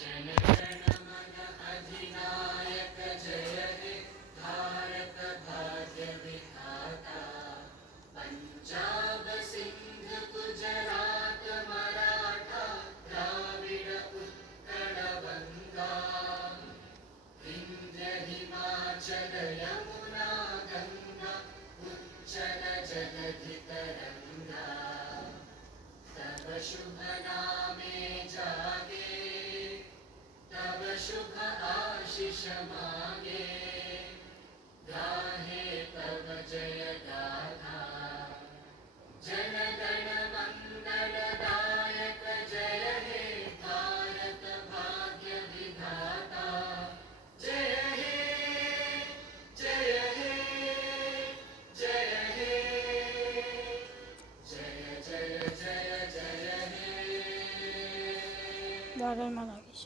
जनगणमन अधिनायक जय हे भारत भाग्य विधाता। पंजाब सिंध गुजरात मराठा द्राविड उत्कल बंगा। विंध्य हिमाचल यमुना गंगा उच्चल जलधि तरंगा। तब शुभ नामे जागे तब शुभ आशीष मांगे। गाहे तब जय गाथा जन गण मंगल दायक जय हे भारत भाग्य विधाता। जय हे जय हे जय हे जय जय जय जय हे। Darayım Anakiş.